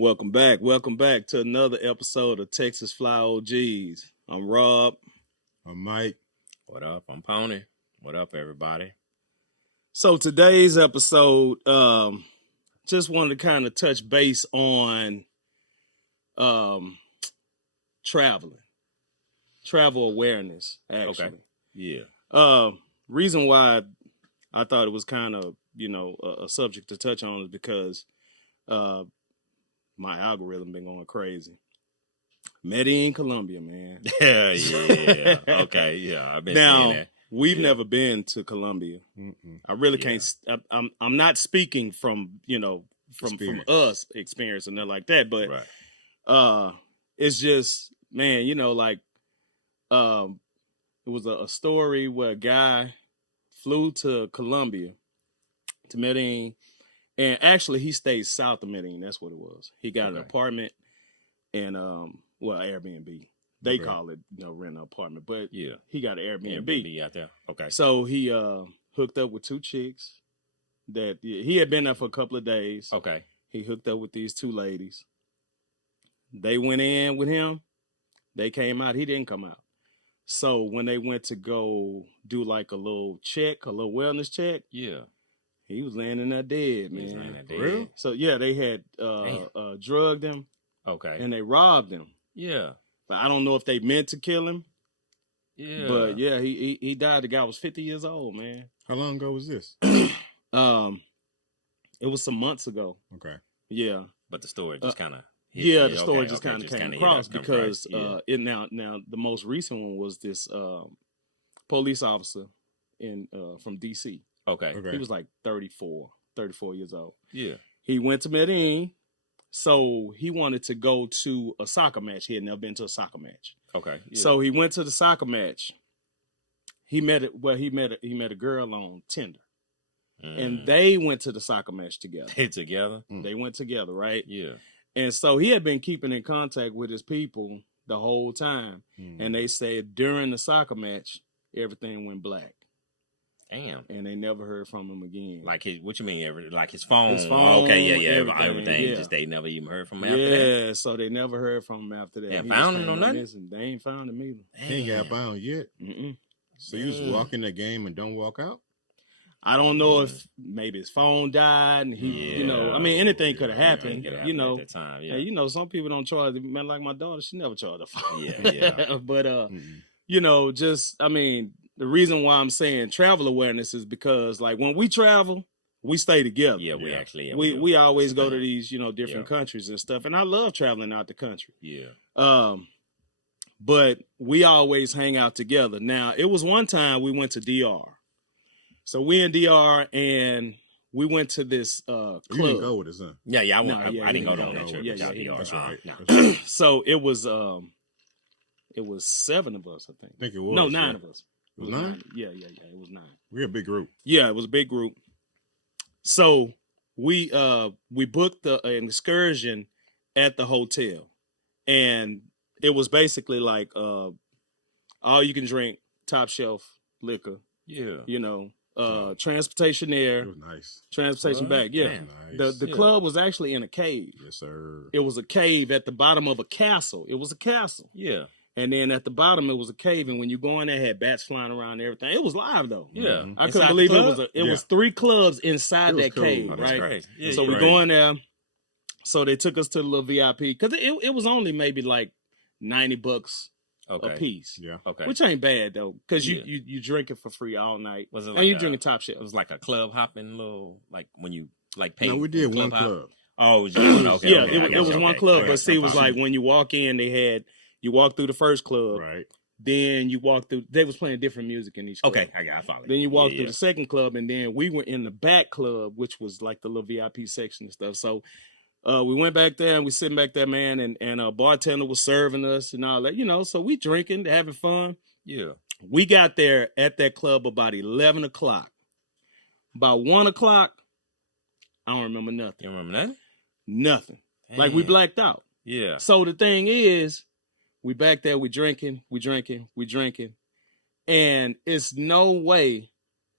Welcome back. Welcome back to another episode of Texas Fly OGs. I'm Rob. I'm Mike. What up? I'm Pony. What up, everybody? So today's episode, just wanted to kind of touch base on travel awareness, actually. Okay. Yeah. Reason why I thought it was kind of, a subject to touch on is because my algorithm been going crazy. Medellin, Colombia, man. Yeah. Okay. Yeah. I've been now, seeing that. We've never been to Colombia. Mm-mm. I really can't. I'm not speaking from from us experience and nothing like that, but Right. It's just, man, it was a story where a guy flew to Colombia, to Medellin, and actually he stayed south of Medellin. That's what it was. He got an apartment and Airbnb. They call it, rent an apartment, but Yeah. he got an Airbnb. Airbnb out there. Okay. So he hooked up with two chicks that he had been there for a couple of days. Okay. He hooked up with these two ladies. They went in with him. They came out. He didn't come out. So when they went to go do like a little wellness check, Yeah. he was laying in there dead, man. He was laying there dead. Real? So yeah, they had drugged him Okay. and they robbed him. Yeah. But I don't know if they meant to kill him. Yeah. But yeah, he died. The guy was 50 years old, man. How long ago was this? It was some months ago. Okay. Yeah. But the story just kind of. The story just kind of came across come because yeah. now the most recent one was this police officer from DC. Okay. He was like 34 years old. Yeah. He went to Medellin, so he wanted to go to a soccer match. He had never been to a soccer match. Okay. Yeah. So he went to the soccer match. He met a girl on Tinder. And they went to the soccer match together. They together? They went together, right? Yeah. And so he had been keeping in contact with his people the whole time. And they said during the soccer match, everything went black. Damn. And they never heard from him again. Like what you mean? Like his phone? His phone, Okay, yeah. everything, yeah. Just they never even heard from him after that? Yeah, so they never heard from him after that. They found him or nothing? They ain't found him either. He ain't got found yet. Mm-mm. So you just walk in the game and don't walk out? I don't know if maybe his phone died and he, anything could have happened. At that time, yeah. And, some people don't charge. Man, like my daughter, she never charged her phone. Yeah. But, the reason why I'm saying travel awareness is because, like, when we travel, we stay together. Yeah, we actually. Yeah, we always go to these, different countries and stuff. And I love traveling out the country. Yeah. But we always hang out together. Now, it was one time we went to DR. So we in DR and we went to this club. You didn't go with us, huh? Yeah. I didn't go on that trip. Yeah, that's right. So it was 7 of us, I think. I think it was. No, 9 of us. It was 9? Yeah. It was 9. We're a big group. Yeah, it was a big group. So we booked an excursion at the hotel, and it was basically like all you can drink, top shelf liquor. Yeah. Transportation there. It was nice. Transportation back. Yeah. Nice. The club was actually in a cave. Yes, sir. It was a cave at the bottom of a castle. It was a castle. Yeah. And then at the bottom, it was a cave. And when you go in there, it had bats flying around and everything. It was live, though. Yeah. I couldn't believe it was 3 clubs inside that cool. cave, Oh, that's right? crazy. Yeah, so we go in there. So they took us to the little VIP. Because it was only maybe like $90 a piece. Yeah. Okay. Which ain't bad, though. Because you drink it for free all night. Was it and you drinking top shelf. It was like a club hopping little, like when you pay. No, we did one hop? club. Oh, it was just one. Okay. Yeah, okay, it was one club. Okay. But see, it was like when you walk in, you walk through the first club. Right. Then you walk through, they was playing different music in each club. Okay, I follow. Then you walk through the second club, and then we were in the back club, which was like the little VIP section and stuff. So we went back there, and we sitting back there, man, and a bartender was serving us and all that, so we drinking, having fun. Yeah. We got there at that club about 11 o'clock. About 1 o'clock, I don't remember nothing. You remember that? Nothing. Damn. Like we blacked out. Yeah. So the thing is, we back there, we drinking. And it's no way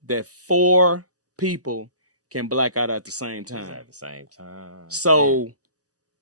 that 4 people can black out at the same time. At the same time. So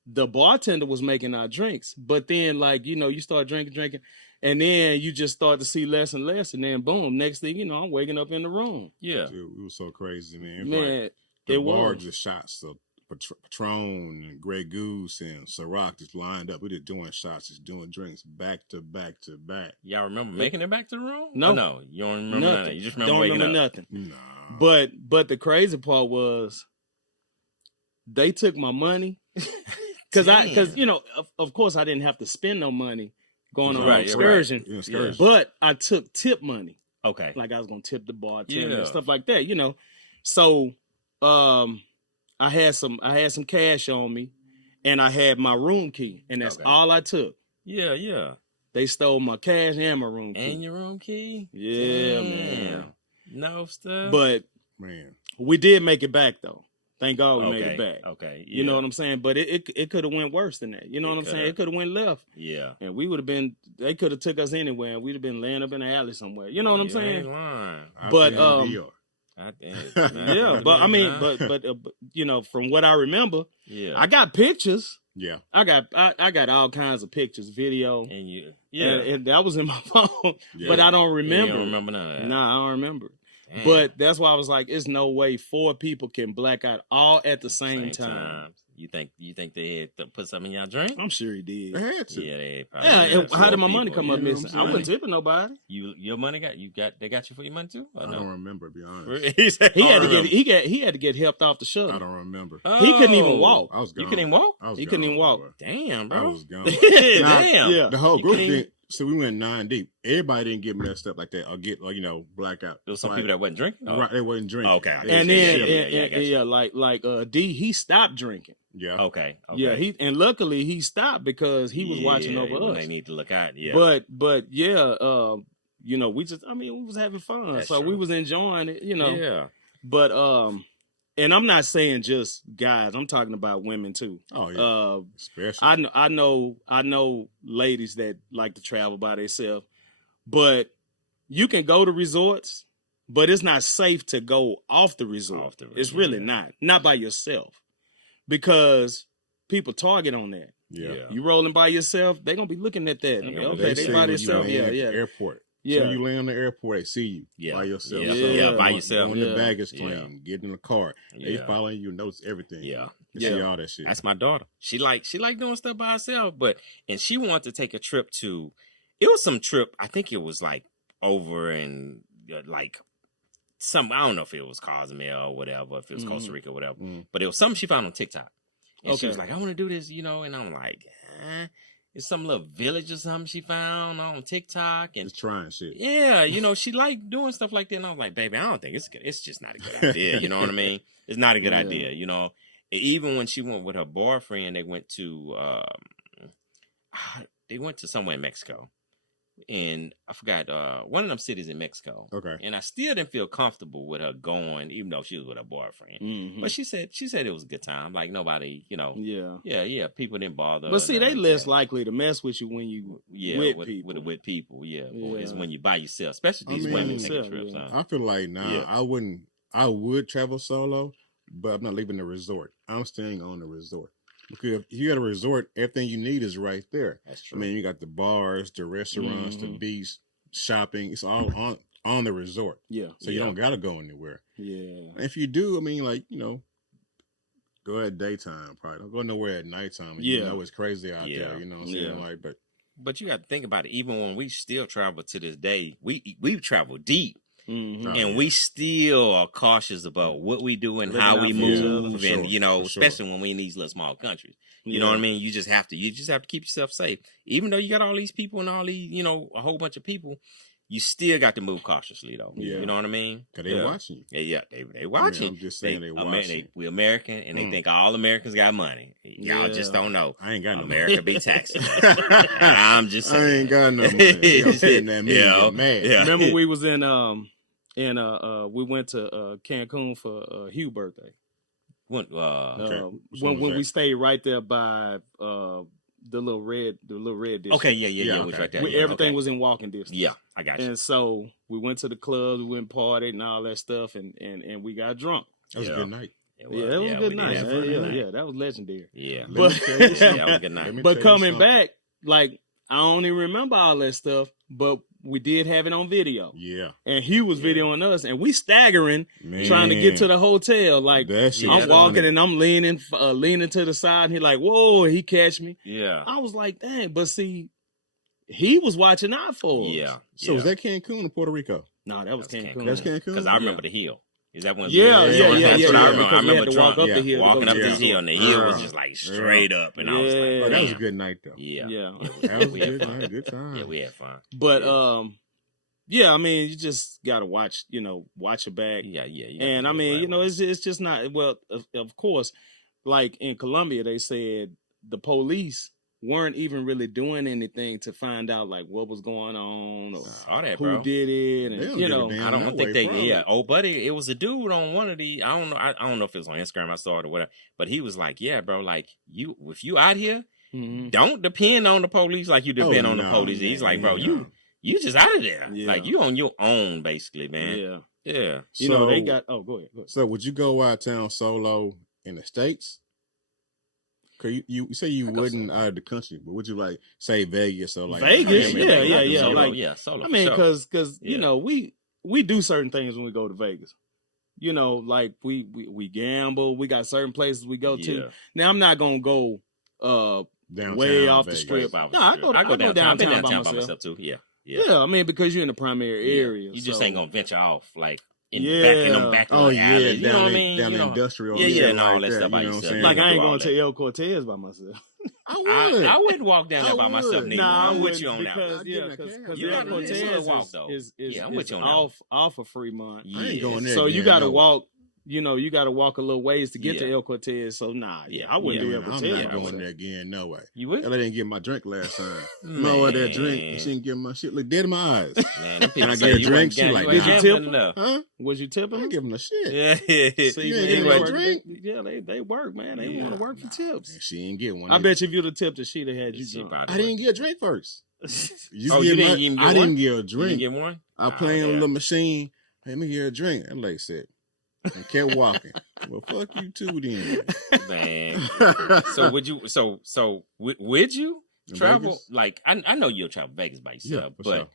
the bartender was making our drinks. But then, like, you know, you start drinking, and then you just start to see less and less, and then boom, next thing you know, I'm waking up in the room. Yeah. Dude, it was so crazy, man. Man, Like, the bar was just shots of Patron and Grey Goose and Ciroc just lined up. We just doing shots, just doing drinks back to back to back. Y'all remember making it back to the room? No. No, you don't remember none of that. You just remember Don't waking remember up. nothing. Nah. But the crazy part was they took my money because you know, of course I didn't have to spend no money going on an excursion, Excursion. but I took tip money. Okay. Like I was gonna tip the bartender and stuff like that, you know. So I had some cash on me, and I had my room key, and that's all I took. Yeah, yeah. They stole my cash and my room key. And your room key? Yeah, man. No stuff. But man, we did make it back though. Thank God we made it back. Okay. Yeah. You know what I'm saying? But it could have went worse than that. You know what I'm saying? It could have went left. Yeah. And we would have been. They could have took us anywhere, and we'd have been laying up in the alley somewhere. You know what I'm saying? Ain't lying. But yeah, but I mean, but you know, from what I remember, yeah, I got pictures. Yeah, I got all kinds of pictures, video, and and that was in my phone, but I don't remember. You don't remember none of that. Nah, I don't remember. Damn. But that's why I was like, it's no way 4 people can black out all at the same time. You think they had to put something in your drink? I'm sure he did. they had to. Yeah, they probably. Yeah, did. and how did my money come up you know missing? what I I'm wasn't tipping nobody. Your money they got you for your money too? I don't remember, to be honest. He had to get helped off the shuttle. I don't remember. He couldn't even walk. I was gone. You couldn't even walk? He couldn't even walk. Damn, bro. I was gone. Damn. Yeah. The whole You group couldn't did. So we went 9 deep. Everybody didn't get messed up like that or get, like, you know, blacked out. There was some people that wasn't drinking? Oh. Right, they wasn't drinking. Okay. And then, I like D, he stopped drinking. Yeah. Okay. Yeah, and luckily he stopped because he was watching over us. They need to look out. Yeah. But yeah, you know, we was having fun. That's so true. we was enjoying it, you know. Yeah. But and I'm not saying just guys, I'm talking about women too. Oh yeah. Especially. I know ladies that like to travel by themselves, but you can go to resorts, but it's not safe to go off the resort. It's really not by yourself, because people target on that. Yeah. You rolling by yourself, they're gonna be looking at that. Yeah, Okay, they by themselves. Yeah. Airport. Yeah. So you land on the airport, they see you by yourself. Yeah, So by yourself. Going to baggage claim, get in the car. They Yeah. following you, notice everything. Yeah. They see all that shit. That's my daughter. She like doing stuff by herself, and she wanted to take a trip to. It was some trip. I think it was like over in like some. I don't know if it was Cozumel or whatever, if it was Costa Rica or whatever. But it was something she found on TikTok, and she was like, "I want to do this," you know. And I'm like, it's some little village or something she found on TikTok, and just trying shit. Yeah, you know, she liked doing stuff like that. And I was like, baby, I don't think it's good. It's just not a good idea. You know what I mean? It's not a good idea. You know, even when she went with her boyfriend, they went to somewhere in Mexico. And I forgot one of them cities in Mexico. Okay. And I still didn't feel comfortable with her going, even though she was with her boyfriend. Mm-hmm. But she said it was a good time. Like nobody, you know. Yeah. People didn't bother. But see, they less likely to mess with you when you with people. Yeah. It's when you by yourself, especially these women taking trips. I feel like I would travel solo, but I'm not leaving the resort. I'm staying on the resort. Because if you got a resort, everything you need is right there. That's true. I mean, you got the bars, the restaurants, the beach, shopping. It's all on the resort. Yeah. So you don't got to go anywhere. Yeah. If you do, I mean, like, you know, go at daytime probably. Don't go nowhere at nighttime. You know it's crazy out there. You know what I'm saying? Like, but you got to think about it. Even when we still travel to this day, we've traveled deep. Mm-hmm. And we still are cautious about what we do and how we move, and you know, especially when we in these little small countries. You know what I mean? You just have to keep yourself safe. Even though you got all these people and all these, you know, a whole bunch of people, you still got to move cautiously though. You know what I mean? Because they watching you. Yeah, they watching. I'm just saying they watching. We American, and they think all Americans got money. Y'all just don't know. I ain't got no America money. be taxing us. I'm just saying. I ain't got no money. I'm saying that mad. Yeah. Remember we was in we went to Cancun for Hugh's birthday. When we stayed right there by the little red district. Okay, yeah. Was right there. Everything was in walking distance. Yeah, I got you. And so we went to the club, we went and partied and all that stuff, and we got drunk. That was a good night. It was a good night. Yeah, that was legendary. Yeah. But That was a good night. But coming back, like I don't even remember all that stuff, but we did have it on video. Yeah. And he was videoing us, and we staggering, trying to get to the hotel. Like I'm walking and I'm leaning to the side, and he like, whoa, he catch me. Yeah. I was like, dang, but see, he was watching out for us. Yeah. So was that Cancun or Puerto Rico? No, that was Cancun. That's Cancun? Because I remember the hill. Is that one? Yeah. That's what I remember. I remember walk up the hill, walking up this hill, and the hill was just like straight up, and I was like, oh, that was a good night though. Yeah. That was a good night, good time. Yeah, we had fun. But yeah, I mean, you just gotta watch your back. Yeah. And I mean, it's just not. Well, of course, like in Colombia, they said the police weren't even really doing anything to find out like what was going on or who did it, and I don't think they. Oh, buddy, it was a dude on one of the. I don't know if it was on Instagram. I saw it or whatever. But he was like, "Yeah, bro, like if you out here, don't depend on the police like you depend on the police." He's like, "Bro, you just out of there, like you on your own, basically, man." Yeah. They got. Oh, go ahead. So, would you go out of town solo in the States? Cause you say you wouldn't out of the country, but would you like say Vegas or like Vegas? Solo, solo. I mean, because we do certain things when we go to Vegas. Like we gamble. We got certain places we go to. Now I'm not gonna go downtown way off Vegas. the strip. No, I go downtown. I've been downtown by myself too. Yeah. I mean, because you're in the primary area. You just ain't gonna venture off like. Back oh yeah, alleys, you know what I mean? Down industrial. And all that stuff by yourself. Like I ain't going to El Cortez by myself. I wouldn't walk down there by myself. Nah, I'm with you on that. Because El Cortez is off of Fremont. I ain't going there. So you got to walk. You got to walk a little ways to get to El Cortez. So I wouldn't do El Cortez. I'm not going there again. No way. You would? I didn't get my drink last time. No, that drink. She didn't give my shit. Look dead in my eyes. Man, and I get a drink. She like, did you tip her? Huh? Was you tipping? I give them a shit. Yeah. See, you ain't getting a drink. Yeah, they work, man. They want to work for tips. And she ain't get one. I bet you if you'd have tipped her, she'd have had you drunk. I didn't get a drink first. You didn't even get one? I didn't get a drink. You didn't get one? I playing a little machine. Let me get a drink. And like said. And kept walking. Well, fuck you too, then. Man. So would you? So would you travel? Vegas? Like I know you'll travel Vegas by yourself, but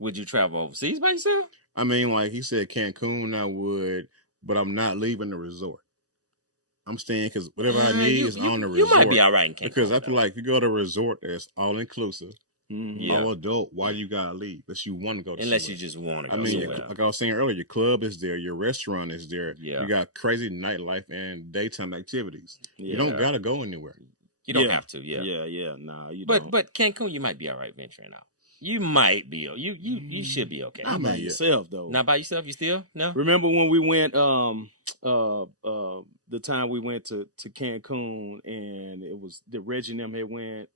would you travel overseas by yourself? I mean, like he said, Cancun, I would, but I'm not leaving the resort. I'm staying because whatever I need is on the resort. You might be all right in Cancun. Because I feel like if you go to a resort that's all inclusive. All adult. Why you gotta leave? Unless you want to go. Unless you just want to go. I mean, like I was saying earlier, your club is there, your restaurant is there. Yeah. You got crazy nightlife and daytime activities. You don't gotta go anywhere. You don't have to. Nah, you don't. But Cancun, you might be all right venturing out. You might be. You should be okay. Not by yourself though. Not by yourself. You still no. Remember when we went? The time we went to Cancun and it was the Reggie and them had went.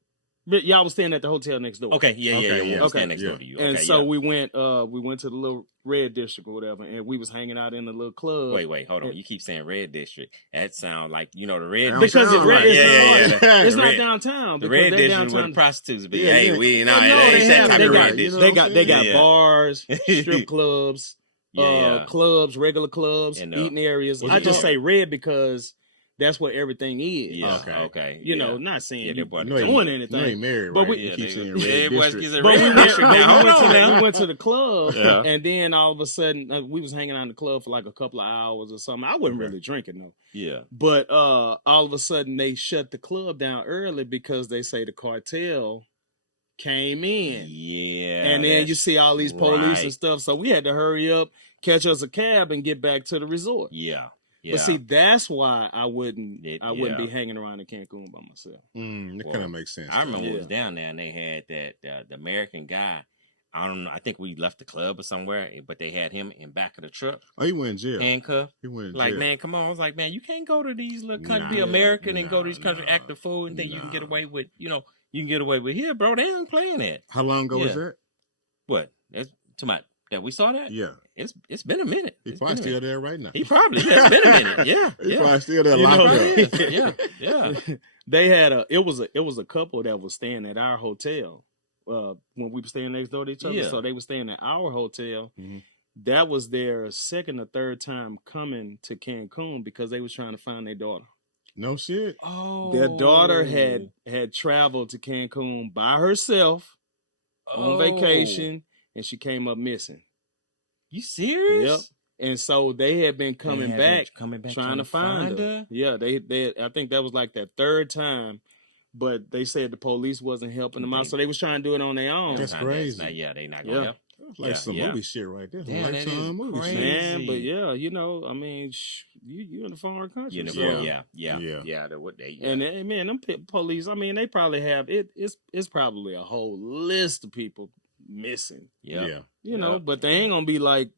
But y'all was staying at the hotel next door. Okay, yeah. Staying next door to you. And so we went to the little red district or whatever, and we was hanging out in the little club. Wait, hold on. You keep saying red district. That sound like the red because district. It's not downtown. The red district where the prostitutes be. They got bars, strip clubs, clubs, regular clubs, eating areas. I just say red because. That's what everything is. Yeah. Okay. Not saying you doing anything. You ain't married, but right? we keep saying red district. We went to the club, and then all of a sudden we was hanging out in the club for like a couple of hours or something. I wasn't really drinking though. Yeah. But all of a sudden they shut the club down early because they say the cartel came in. Yeah. And then you see all these police and stuff. So we had to hurry up, catch us a cab, and get back to the resort. Yeah. But see, that's why I wouldn't be hanging around in Cancun by myself. That kind of makes sense. I remember we was down there and they had the American guy. I don't know. I think we left the club or somewhere, but they had him in back of the truck. Oh, he went in jail. Handcuffed. He went in jail. Like, man, come on. I was like, man, you can't go to these little countries, be American and go to these countries, act the fool, and think you can get away with, you can get away with here, bro. They ain't playing that. How long ago was that? What? That's that we saw that? Yeah. It's been a minute. He's probably still there right now. It's been a minute. Yeah. He's probably still there locked up. Yeah. They had it was a couple that was staying at our hotel when we were staying next door to each other. So they were staying at our hotel. that was their second or third time coming to Cancun because they was trying to find their daughter. No shit. Oh, Their daughter had traveled to Cancun by herself on vacation, and she came up missing. You serious? Yep. And so they had been coming back trying to find her. Yeah, they I think that was like that third time, but they said the police wasn't helping them out, so they was trying to do it on their own. That's crazy. They not gonna help. That's like some movie shit right there. Damn, Lifetime movie shit. Man, but yeah, you know, I mean, you in a foreign country. And man, them police, I mean, they probably have it's probably a whole list of people missing. Yeah. You know, but they ain't gonna be like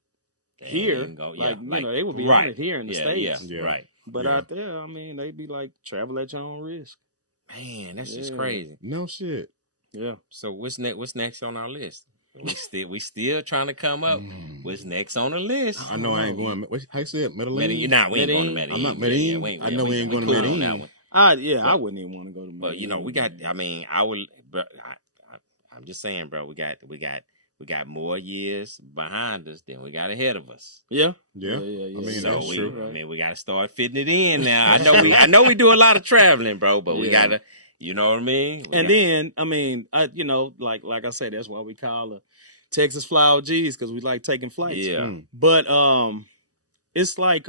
here. You know, they would be on it here in the States. Yeah. Right. But out there, I mean, they'd be like, travel at your own risk. Man, that's just crazy. No shit. Yeah. So what's next on our list? We still trying to come up. What's next on the list? I know I ain't going. How you said Medellin? Nah, we ain't going to Medellin. I'm not Medellin. I know we ain't going to Medellin. I wouldn't even want to go to Medellin. But you know, we got. I mean, I'm just saying, bro. We got more years behind us than we got ahead of us. Yeah. I mean, so that's true. I mean, we got to start fitting it in now. I know we do a lot of traveling, bro, but we gotta. You know what I mean? Then, I mean, you know, like I said, that's why we call her Texas Fly OGs, because we like taking flights. Yeah. But it's like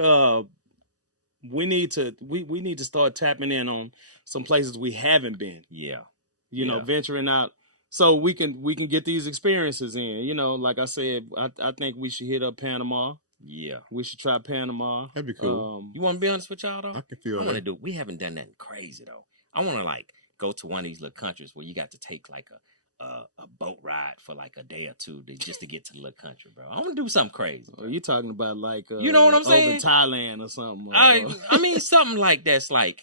we need to start tapping in on some places we haven't been. Yeah. You know, venturing out so we can get these experiences in. You know, like I said, I think we should hit up Panama. Yeah. We should try Panama. That'd be cool. You want to be honest with y'all though? I can feel that. We haven't done nothing crazy though. I want to like go to one of these little countries where you got to take like a boat ride for like a day or two just to get to the little country, bro. I want to do something crazy. Are you talking about like you know what I'm saying? Over Thailand or something? I mean something like that's like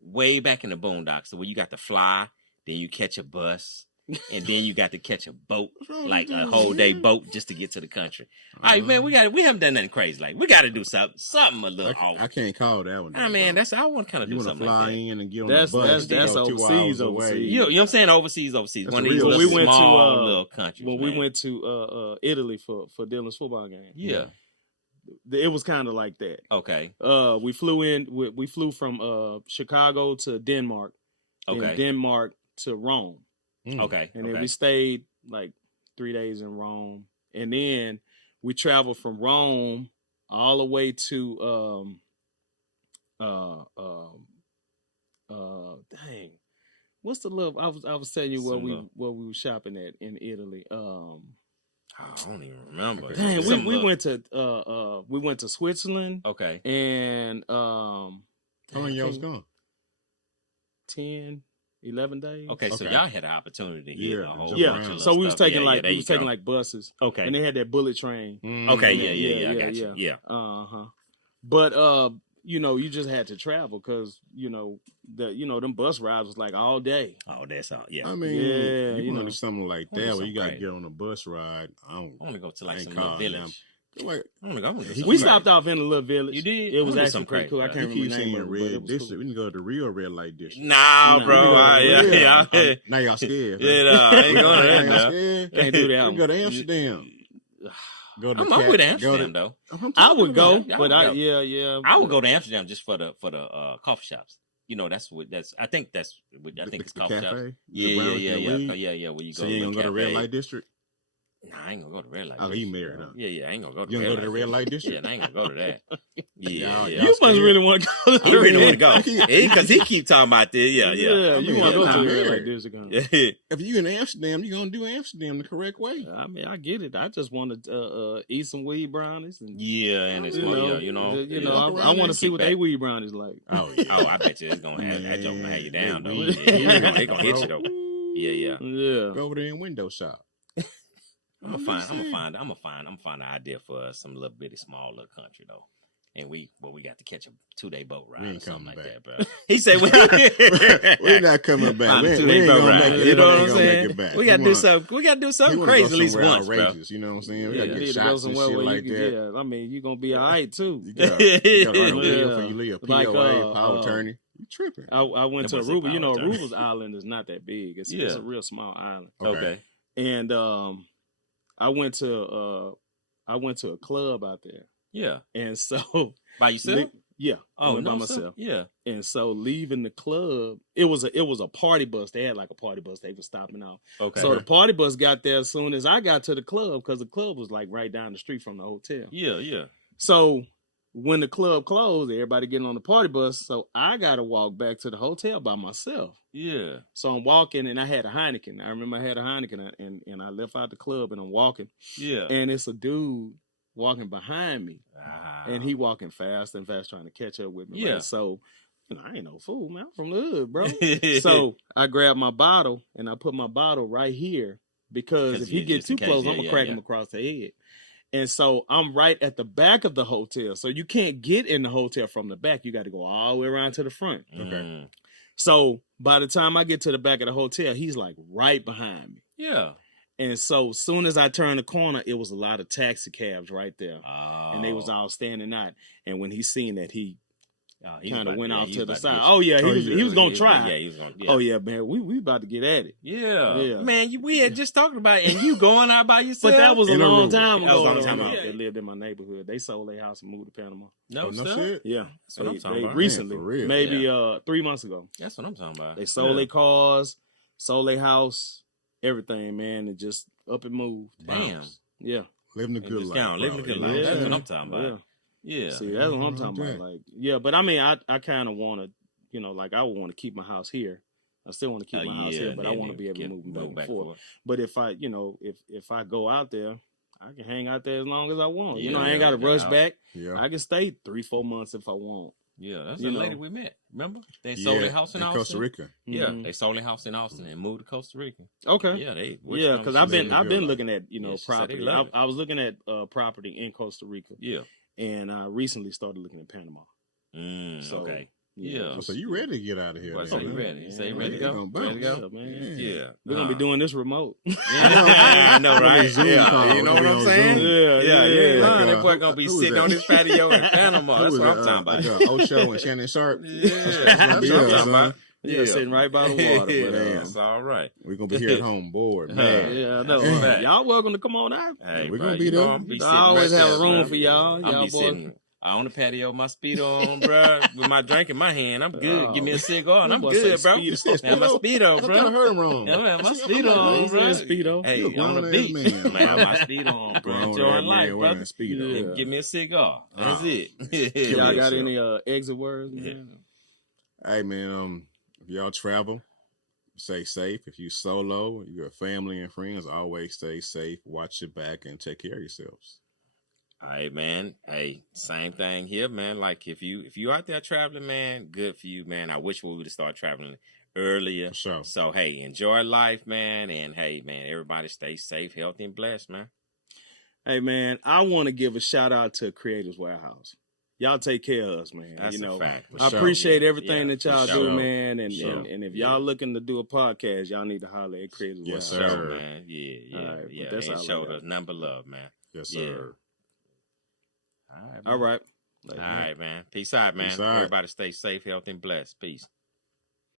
way back in the boondocks, so where you got to fly, then you catch a bus, and then you got to catch a boat, like a whole day boat just to get to the country. All right, man, we haven't done nothing crazy. Like we got to do something a little off. I can't call that one. I mean, I want to kind of do something like that. You want to fly in and get on the bus. That's overseas. You know what I'm saying? Overseas. That's One of these little small little countries. When we went to Italy for Dylan's football game. Yeah. It was kind of like that. Okay. We flew from Chicago to Denmark. Okay. And Denmark to Rome. Okay. And then we stayed like 3 days in Rome. And then we traveled from Rome all the way to dang. What's the little I was telling you where we were shopping at in Italy. I don't even remember. Dang, we went to Switzerland. Okay. And how long y'all was gone? 11 days. Okay, so y'all had an opportunity to get a whole bunch of so we was stuff. taking like buses. Okay. And they had that bullet train. Okay, I got you. Yeah. But you know, you just had to travel because you know them bus rides was like all day. Oh, that's all. Yeah. I mean, you want to do something like that where you got to get on a bus ride. I want to go to like some little village. We stopped off in a little village. You did? It was actually pretty cool. I can't remember the name of it. Red district. We can go to the real red light district. Nah, bro. Now y'all scared. I ain't going to that now. Can't do that. We go to Amsterdam. I'm with Amsterdam though. I would go, but I would go to Amsterdam just for the coffee shops. You know, I think it's coffee shops. Yeah. Where you go? So you ain't gonna go to red light district? Nah, I ain't gonna go to red light. Oh, he married, huh? Yeah, I ain't gonna go to. You gonna go to the red light district? Yeah, I ain't gonna go to that. Yeah. You must really want to go. He really want to go because he keep talking about this. Yeah. You want to go to the red light district? If you in Amsterdam, you gonna do Amsterdam the correct way. I mean, I get it. I just want to eat some weed brownies. And, and it's I want to see what they weed brownies like. Oh, I bet you it's gonna have you down though. They gonna hit you though. Yeah. Go over there and window shop. I'm gonna find an idea for some little bitty small little country though, and we got to catch a 2-day boat ride or something like that, bro. He said we're not coming back. We ain't gonna make it. You know what I'm saying? Make it back. We got to do something. We got to do something crazy at least once, bro. You know what I'm saying? We got to get shots and shit like that. Yeah, I mean, you gonna be all right too. You got to earn a deal for you leave a POA, power attorney. You tripping? I went to Aruba. You know, Aruba's island is not that big. It's a real small island. Okay. And I went to I went to a club out there. Yeah. And so By yourself? yeah. I Oh, went by no, myself. Yeah. And so leaving the club, it was a party bus. They had like a party bus they were stopping out. Okay. So the party bus got there as soon as I got to the club because the club was like right down the street from the hotel. Yeah, yeah. So when the club closed, everybody getting on the party bus. So I got to walk back to the hotel by myself. Yeah. So I'm walking and I had a Heineken. I remember I had a Heineken and I left out the club and I'm walking. Yeah. And it's a dude walking behind me. Wow. And he walking fast and fast trying to catch up with me. Yeah. Right? So, I ain't no fool, man. I'm from the hood, bro. So I grabbed my bottle and I put my bottle right here because if he gets too close, I'm going to crack him across the head. And so I'm right at the back of the hotel. So you can't get in the hotel from the back. You got to go all the way around to the front. Okay. So by the time I get to the back of the hotel, he's like right behind me. Yeah. And so soon as I turned the corner, it was a lot of taxi cabs right there. Oh. And they was all standing out. And when he seen that, he kind of went off to the side. He was going to try. Yeah, he was going to. Oh, yeah, man. We about to get at it. Yeah. Man, we had just talked about it, and you going out by yourself. But that was a long time ago. That was a long time ago. They lived in my neighborhood. They sold their house and moved to Panama. No shit. Yeah. That's what I'm talking about. Recently, Man, for real. maybe 3 months ago. That's what I'm talking about. They sold their cars, sold their house, everything, man, and just up and moved. Damn. Yeah. Living a good life. Living a good life. That's what I'm talking about. Yeah. See, that's what I'm talking about. Like, yeah, but I mean, I kind of want to, like, I would want to keep my house here. I still want to keep my house here, but I want to be able to move back and forth. But if I, if I go out there, I can hang out there as long as I want. I ain't got to rush back. Yeah. I can stay 3-4 months if I want. Yeah, that's the lady we met. Remember? They sold their house in Austin. Costa Rica. Yeah, they sold their house in Austin and moved to Costa Rica. Okay. Yeah, because I've been looking at property. I was looking at property in Costa Rica. Yeah, and I recently started looking at Panama. Okay. Yeah. So you ready to get out of here? So you ready? You say you ready to go? Ready to go? Man. Yeah. We're gonna be doing this remote. I know, right? Yeah. You know what I'm saying? Yeah. That boy gonna be sitting on his patio in Panama. That's what I'm talking about. Ocho and Shannon Sharp. Yeah. That's what I'm talking about. Yeah, sitting right by the water. But, that's all right. We're gonna be here at home, bored, man. Yeah, I know. Y'all welcome to come on out. Hey, we're gonna be there. I always have a room for y'all. Y'all boys. On the patio with my Speedo on, bro, with my drink in my hand. I'm good. Give me a cigar and I'm good, bro. Have my Speedo, bro. I heard him wrong. Yeah, man, my Speedo on, bro. Speedo. Hey, on the beach. Man, have my Speedo on, bro. Enjoying life, brother. And give me a cigar. That's it. Y'all got any exit words, man? Hey, man, if y'all travel, stay safe. If you solo, you got family and friends, always stay safe. Watch your back and take care of yourselves. All right, man. Hey, same thing here, man. Like if you out there traveling, man, good for you, man. I wish we would have started traveling earlier. For sure. So hey, enjoy life, man. And hey, man, everybody stay safe, healthy, and blessed, man. Hey, man, I want to give a shout out to Creators Warehouse. Y'all take care of us, man. That's a fact. I appreciate everything that y'all do, man. And if y'all looking to do a podcast, y'all need to holler at Creators Warehouse. Yes, sir, man. Yeah. That's all. Showed us number love, man. Yes, sir. All right. All right, man. Peace out, man. Everybody stay safe, healthy, and blessed. Peace.